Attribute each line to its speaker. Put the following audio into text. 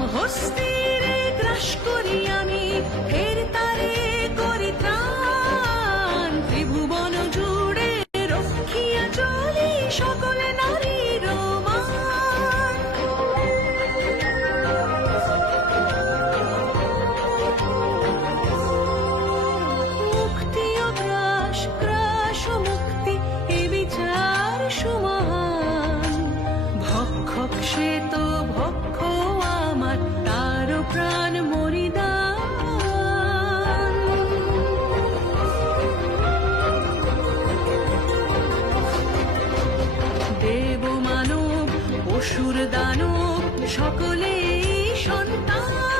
Speaker 1: হস্তিরে গ্রাস করি আমি, ফের তারে করি ত্রাণ। ত্রিভুবন জুড়ে রক্ষিয়া চলি সকল নারীর মান। মুক্তি ও গ্রাস গ্রাস মুক্তি, এ বিচার সমান। ভক্ষক সে তো ভক্ষ অসুর দানব সকলেই সন্তান।